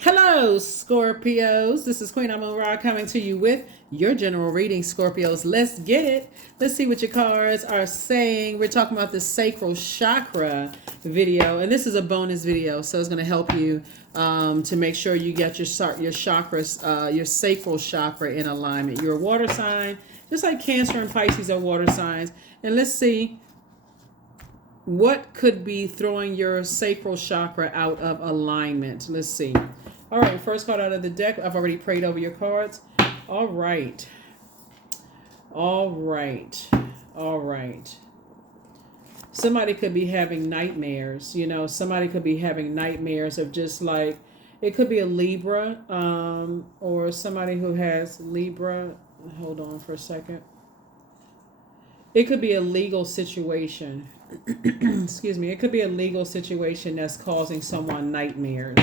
Hello, Scorpios. This is Queen Amun Ra coming to you with your general reading, Scorpios. Let's get it. Let's see what your cards are saying. We're talking about the sacral chakra video, and this is a bonus video, so it's going to help you to make sure you get your chakras, your sacral chakra in alignment. You're a water sign, just like Cancer and Pisces are water signs. And let's see what could be throwing your sacral chakra out of alignment. Let's see. All right, first card out of the deck. I've already prayed over your cards. All right. All right. All right. Somebody could be having nightmares. You know, somebody could be having nightmares of just like, it could be a Libra, or somebody who has Libra. Hold on for a second. It could be a legal situation. Excuse me. It could be a legal situation that's causing someone nightmares.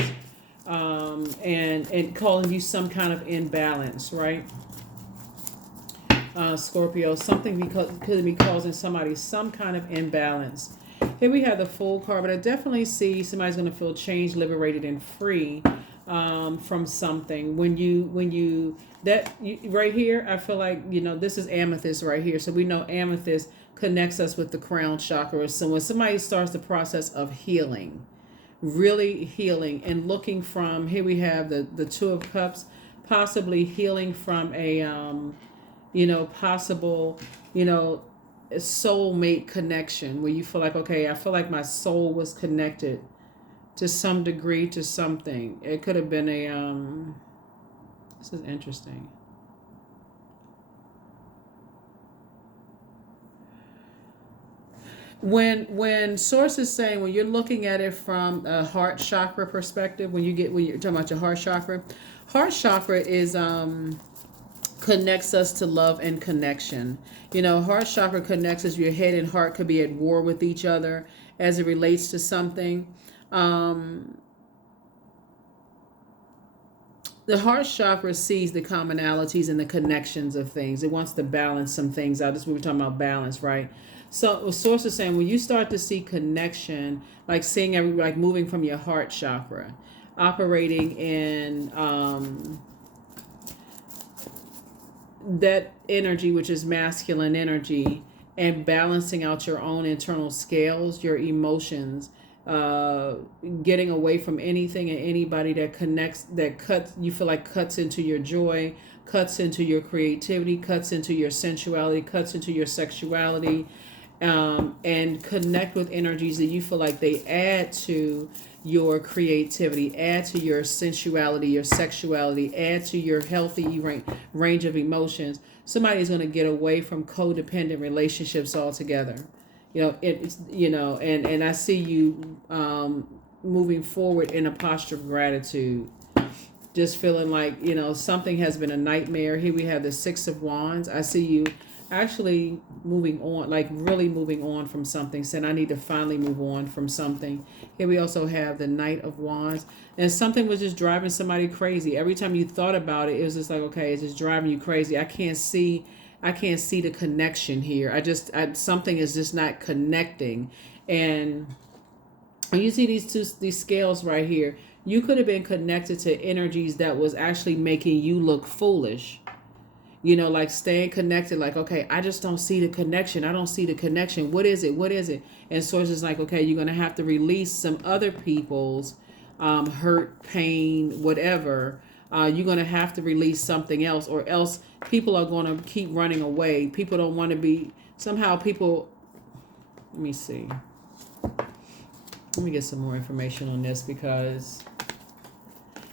And calling you some kind of imbalance, right? Scorpio, something could be causing somebody some kind of imbalance. Here we have the Fool card, but I definitely see somebody's going to feel changed, liberated, and free from something. Right here, I feel like, this is amethyst right here. So we know amethyst connects us with the crown chakra. So when somebody starts the process of healing, really healing and looking from, here we have the Two of Cups, possibly healing from a possible a soulmate connection where you feel like, okay, I feel like my soul was connected to some degree to something. It could have been this is interesting. When source is saying, when you're looking at it from a heart chakra perspective, when you're talking about your heart chakra is connects us to love and connection. Heart chakra connects us. Your head and heart could be at war with each other as it relates to something. The heart chakra sees the commonalities and the connections of things. It wants to balance some things out. This is what we're talking about, balance, right? So source is saying, when you start to see connection, like seeing like moving from your heart chakra, operating in that energy, which is masculine energy, and balancing out your own internal scales, your emotions, getting away from anything and anybody that you feel like cuts into your joy, cuts into your creativity, cuts into your sensuality, cuts into your sexuality, and connect with energies that you feel like they add to your creativity, add to your sensuality, your sexuality, add to your healthy range of emotions. Somebody's going to get away from codependent relationships altogether. And I see you moving forward in a posture of gratitude. Just feeling like, something has been a nightmare. Here we have the Six of Wands. I see you actually moving on, like really moving on from something, saying I need to finally move on from something. Here we also have the Knight of Wands, and something was just driving somebody crazy. Every time you thought about it, it was just like, okay, it's just driving you crazy. I can't see the connection here. Something is just not connecting. And when you see these scales right here, you could have been connected to energies that was actually making you look foolish. Like staying connected, like, okay, I just don't see the connection. I don't see the connection. What is it? What is it? And source is like, okay, you're going to have to release some other people's hurt, pain, whatever. You're going to have to release something else, or else people are going to keep running away. People don't want to be, somehow people, let me see. Let me get some more information on this, because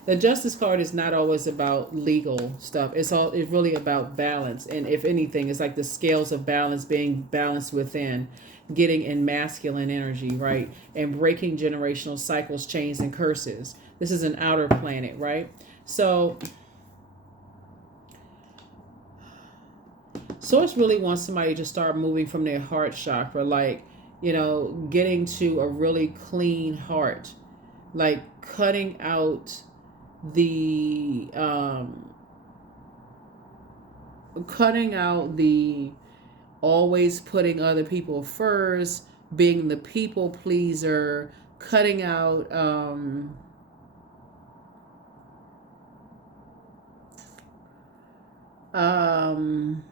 the Justice card is not always about legal stuff. It's really about balance. And if anything, it's like the scales of balance, being balanced within, getting in masculine energy, right? And breaking generational cycles, chains, and curses. This is an outer planet, right? So Source really wants somebody to start moving from their heart chakra, like, getting to a really clean heart, like cutting out the always putting other people first, being the people pleaser, cutting out um,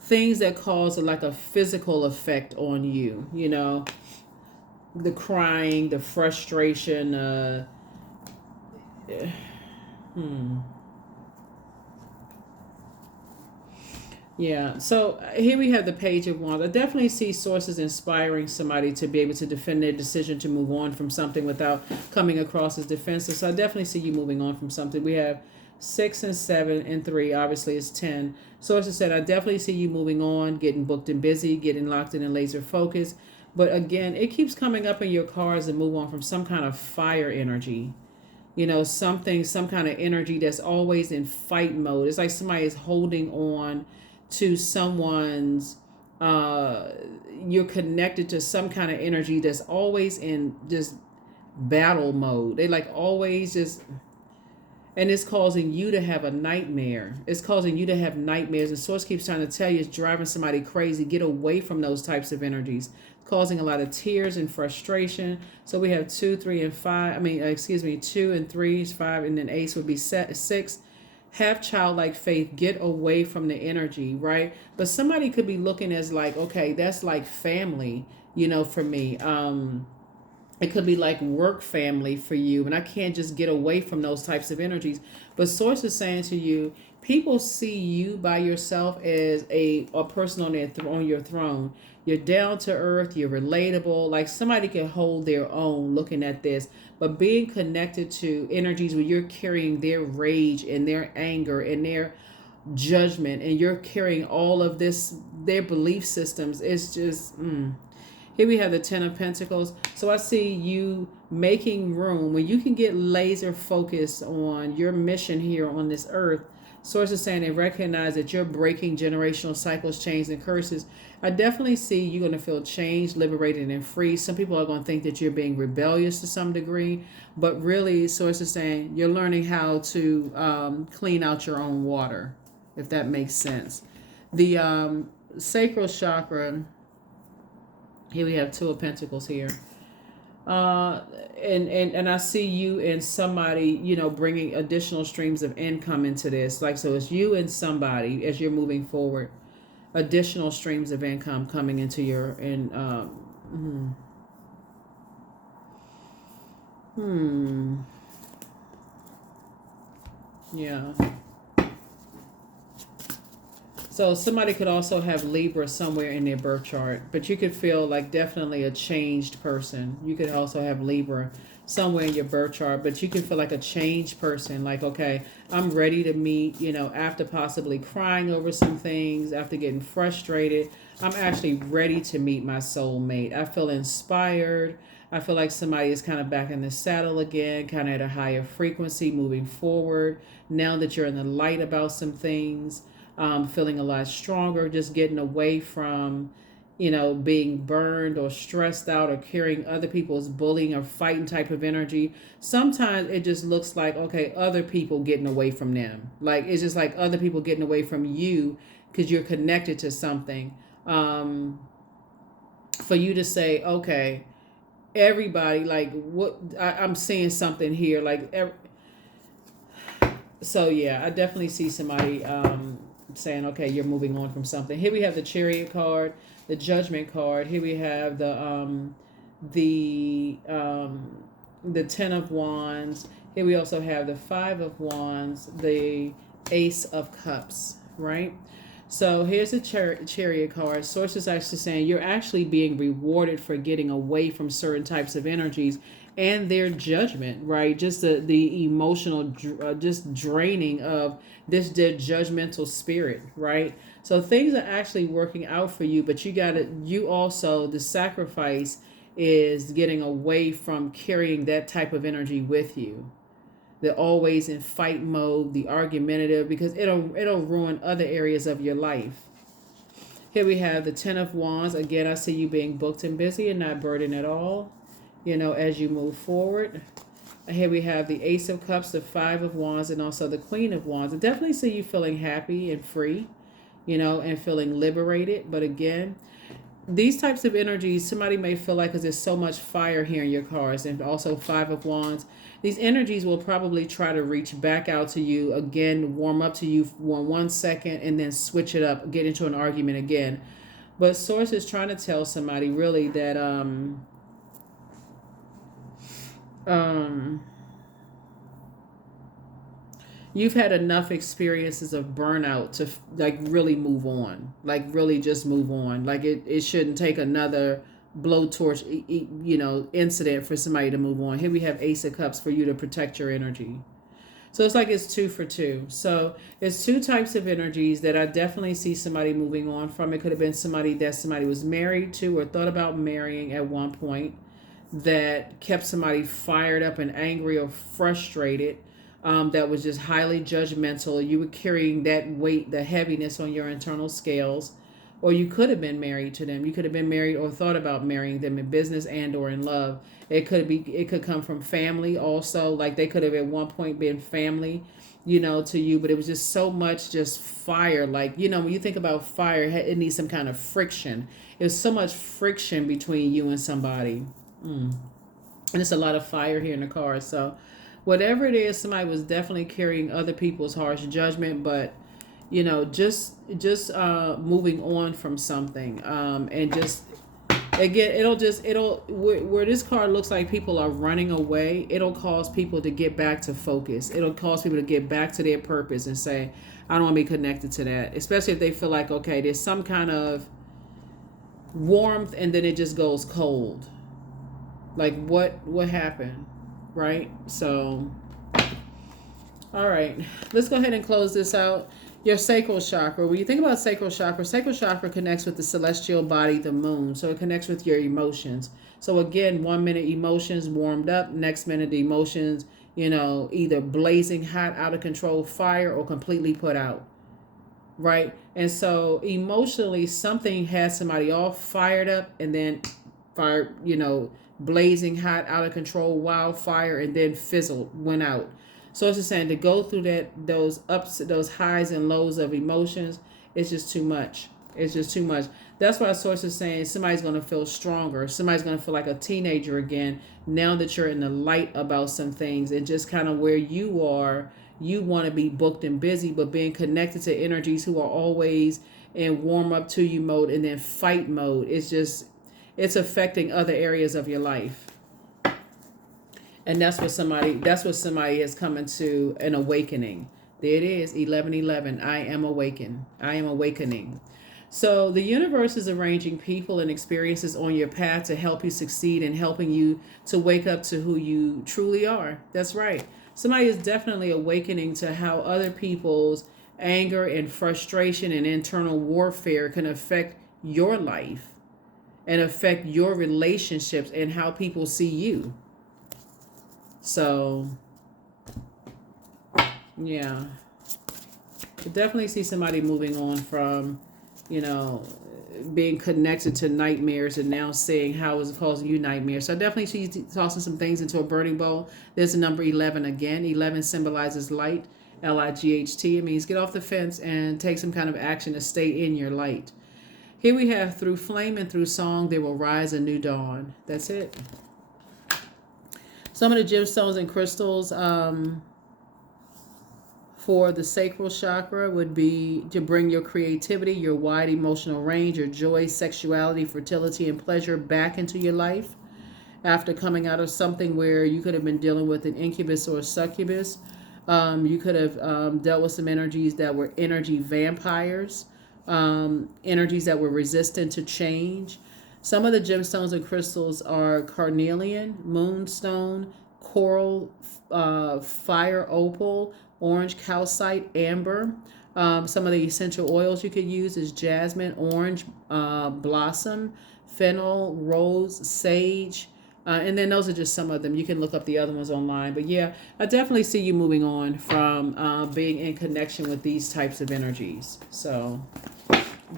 things that cause like a physical effect on you, you know, the crying, the frustration, Yeah, so here we have the Page of Wands. I definitely see sources inspiring somebody to be able to defend their decision to move on from something without coming across as defensive. So I definitely see you moving on from something. We have 6 and 7 and 3. Obviously, it's 10. Sources said, I definitely see you moving on, getting booked and busy, getting locked in and laser focused. But again, it keeps coming up in your cards and move on from some kind of fire energy. You know, something, some kind of energy that's always in fight mode. It's like somebody is holding on to someone's, you're connected to some kind of energy that's always in just battle mode. They like always just, and it's causing you to have a nightmare. It's causing you to have nightmares. And Source keeps trying to tell you it's driving somebody crazy. Get away from those types of energies. It's causing a lot of tears and frustration. So we have 2, 3, and 5. I mean, excuse me, 2 and 3 is 5, and then ace would be 6. Have childlike faith. Get away from the energy, right? But somebody could be looking as like, okay, that's like family, you know, for me. It could be like work family for you, and I can't just get away from those types of energies. But Source is saying to you, people see you by yourself as a person on your throne. You're down to earth, you're relatable, like somebody can hold their own looking at this. But being connected to energies where you're carrying their rage and their anger and their judgment, and you're carrying all of this, their belief systems, it's just Here we have the 10 of Pentacles. So I see you making room when you can get laser focused on your mission here on this earth. Source is saying they recognize that you're breaking generational cycles, chains, and curses. I definitely see you're going to feel changed, liberated, and free. Some people are going to think that you're being rebellious to some degree, but really, Source is saying you're learning how to clean out your own water, if that makes sense. The sacral chakra, here we have 2 of Pentacles here. And I see you and somebody, you know, bringing additional streams of income into this. Like, so it's you and somebody as you're moving forward, additional streams of income coming into your, yeah. So somebody could also have Libra somewhere in their birth chart, but you could feel like definitely a changed person. You could also have Libra somewhere in your birth chart, but you can feel like a changed person. Like, okay, I'm ready to meet, you know, after possibly crying over some things, after getting frustrated, I'm actually ready to meet my soulmate. I feel inspired. I feel like somebody is kind of back in the saddle again, kind of at a higher frequency moving forward. Now that you're in the light about some things, feeling a lot stronger, just getting away from, you know, being burned or stressed out or carrying other people's bullying or fighting type of energy. Sometimes it just looks like, okay, other people getting away from them. Like, it's just like other people getting away from you because you're connected to something. For you to say, okay, everybody, like, what, I'm seeing something here. Like, so yeah, I definitely see somebody, saying, okay, you're moving on from something. Here we have the Chariot card, the Judgment card. Here we have the 10 of Wands. Here we also have the 5 of Wands, the Ace of Cups, right? So here's the Chariot card. Source is actually saying you're actually being rewarded for getting away from certain types of energies and their judgment, right? Just the emotional, just draining of their judgmental spirit, right? So things are actually working out for you, but you also, the sacrifice is getting away from carrying that type of energy with you. They're always in fight mode, the argumentative, because it'll ruin other areas of your life. Here we have the 10 of Wands. Again, I see you being booked and busy and not burdened at all, you know, as you move forward. Here we have the Ace of Cups, the 5 of Wands, and also the Queen of Wands. I definitely see you feeling happy and free, you know, and feeling liberated. But again, these types of energies, somebody may feel like, because there's so much fire here in your cards, and also Five of Wands, these energies will probably try to reach back out to you again, warm up to you for 1 second, and then switch it up, get into an argument again. But Source is trying to tell somebody really that you've had enough experiences of burnout to like really move on, like really just move on. Like it shouldn't take another blowtorch, incident for somebody to move on. Here we have Ace of Cups for you to protect your energy. So it's like it's 2 for 2. So it's two types of energies that I definitely see somebody moving on from. It could have been somebody that somebody was married to or thought about marrying at one point that kept somebody fired up and angry or frustrated, that was just highly judgmental. You were carrying that weight, the heaviness on your internal scales. Or you could have been married to them. You could have been married or thought about marrying them in business and or in love. It could come from family also. Like they could have at one point been family, to you, but it was just so much just fire. Like, when you think about fire, it needs some kind of friction. There's so much friction between you and somebody. And it's a lot of fire here in the card. So whatever it is, somebody was definitely carrying other people's harsh judgment, but just moving on from something, and just again, it'll where this card looks like people are running away, it'll cause people to get back to focus. It'll cause people to get back to their purpose and say, I don't want to be connected to that, especially if they feel like, okay, there's some kind of warmth and then it just goes cold. Like what happened, right? So all right, let's go ahead and close this out. Your sacral chakra. When you think about sacral chakra connects with the celestial body, the moon. So it connects with your emotions. So again, 1 minute emotions warmed up, next minute the emotions, either blazing hot, out of control fire, or completely put out. Right? And so emotionally, something has somebody all fired up and then fire, blazing hot, out of control, wildfire, and then fizzled, went out. So it's just saying to go through those ups, those highs and lows of emotions, it's just too much. It's just too much. That's why Source is saying somebody's going to feel stronger. Somebody's going to feel like a teenager again now that you're in the light about some things, and just kind of where you are, you want to be booked and busy, but being connected to energies who are always in warm up to you mode and then fight mode. It's affecting other areas of your life. And that's what somebody is coming to an awakening. There it is, 11:11. I am awakened. I am awakening. So the universe is arranging people and experiences on your path to help you succeed and helping you to wake up to who you truly are. That's right. Somebody is definitely awakening to how other people's anger and frustration and internal warfare can affect your life and affect your relationships and how people see you. So, yeah, I definitely see somebody moving on from, being connected to nightmares and now seeing how it's causing you nightmares. So I definitely see you tossing some things into a burning bowl. There's the number 11 again. 11 symbolizes light, Light. It means get off the fence and take some kind of action to stay in your light. Here we have through flame and through song, there will rise a new dawn. That's it. Some of the gemstones and crystals for the sacral chakra would be to bring your creativity, your wide emotional range, your joy, sexuality, fertility, and pleasure back into your life after coming out of something where you could have been dealing with an incubus or a succubus. You could have dealt with some energies that were energy vampires, energies that were resistant to change. Some of the gemstones and crystals are carnelian, moonstone, coral, fire opal, orange calcite, amber. Some of the essential oils you could use is jasmine, orange blossom, fennel, rose, sage. And then those are just some of them. You can look up the other ones online. But yeah, I definitely see you moving on from being in connection with these types of energies. So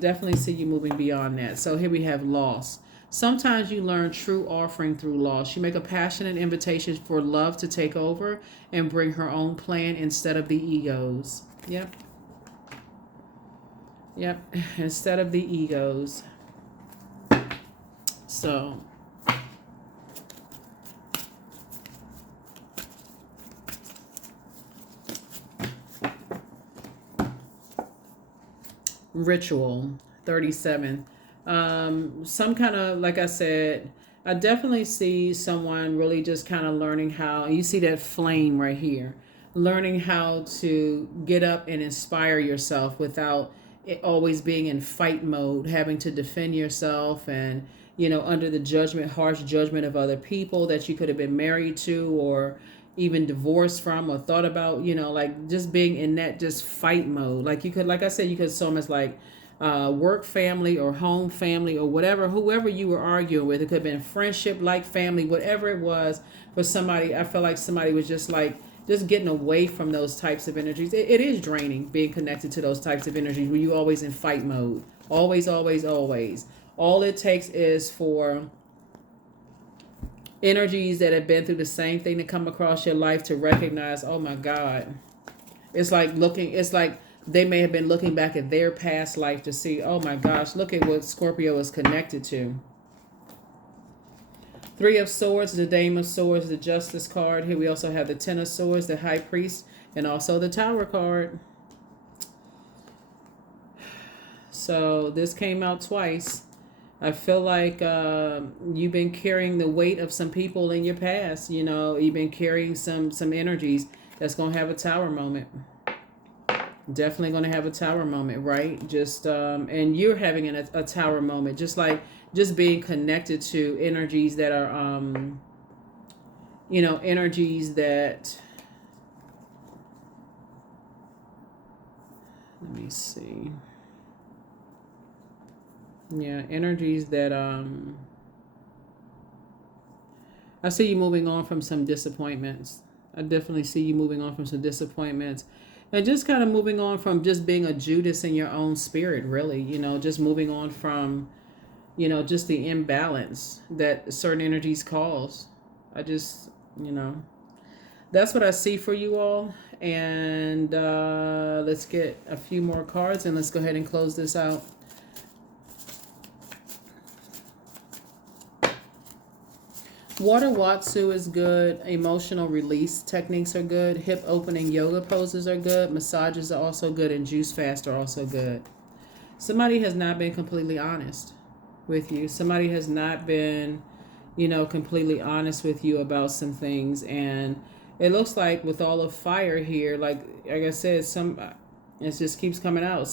definitely see you moving beyond that. So here we have loss. Sometimes you learn true offering through loss. You make a passionate invitation for love to take over and bring her own plan instead of the egos. Yep. Instead of the egos. So ritual 37. Some kind of, like I said, I definitely see someone really just kind of learning how, you see that flame right here, learning how to get up and inspire yourself without it always being in fight mode, having to defend yourself and, under the harsh judgment of other people that you could have been married to or even divorced from or thought about, like just being in that just fight mode. Like you could, like I said, you could so much like work family or home family or whatever, whoever you were arguing with. It could have been friendship, like family, whatever it was. For somebody, I feel like somebody was just like, just getting away from those types of energies. It is draining being connected to those types of energies where you always in fight mode. Always, always, always. All it takes is for energies that have been through the same thing to come across your life to recognize, oh my God. It's like they may have been looking back at their past life to see, oh my gosh, look at what Scorpio is connected to. Three of Swords, the Dame of Swords, the Justice card. Here we also have the Ten of Swords, the High Priest, and also the Tower card. So this came out twice. I feel like you've been carrying the weight of some people in your past. You've been carrying some energies that's going to have a Tower moment. Definitely going to have a Tower moment, right? Just and you're having a Tower moment, just being connected to energies that are energies that, let me see. Yeah, energies that I see you moving on from some disappointments. I definitely see you moving on from some disappointments. And just kind of moving on from just being a Judas in your own spirit, really. Just moving on from, just the imbalance that certain energies cause. I just, that's what I see for you all. And let's get a few more cards and let's go ahead and close this out. Water Watsu is good. Emotional release techniques are good. Hip opening yoga poses are good. Massages are also good. And juice fast are also good. Somebody has not been completely honest with you. Somebody has not been, completely honest with you about some things. And it looks like with all of fire here, like I said, it just keeps coming out.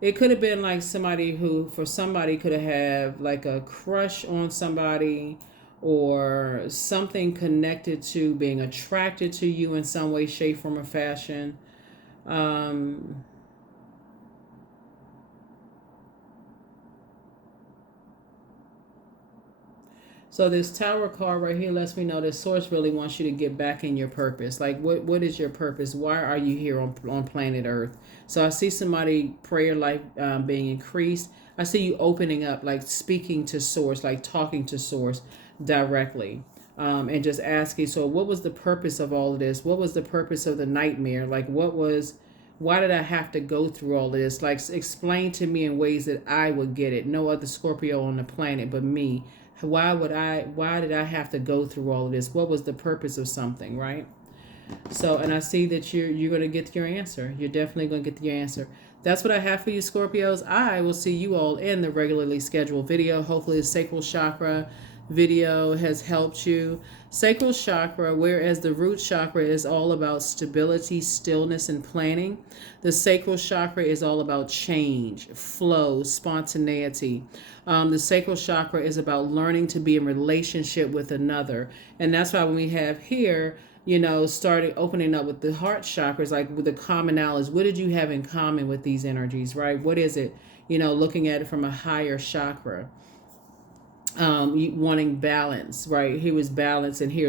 It could have been like somebody who, for somebody, could have like a crush on somebody, or something connected to being attracted to you in some way, shape, form, or fashion. So this Tower card right here lets me know that Source really wants you to get back in your purpose. Like, what is your purpose? Why are you here on planet Earth? So I see somebody prayer life being increased. I see you opening up, like speaking to Source, like talking to Source directly, and just asking, so what was the purpose of all of this? What was the purpose of the nightmare? Like, why did I have to go through all of this? Like, explain to me in ways that I would get it. No other Scorpio on the planet but me. Why did I have to go through all of this? What was the purpose of something, right? So, and I see that you're going to get your answer. You're definitely going to get your answer. That's what I have for you, Scorpios. I will see you all in the regularly scheduled video. Hopefully the Sacral Chakra video has helped you. Sacral Chakra, whereas the root chakra is all about stability, stillness, and planning, the Sacral Chakra is all about change, flow, spontaneity. The Sacral Chakra is about learning to be in relationship with another. And that's why when we have here, started opening up with the heart chakras, like with the commonalities, what did you have in common with these energies, right? What is it? Looking at it from a higher chakra. Wanting balance, right? He was balanced, and here's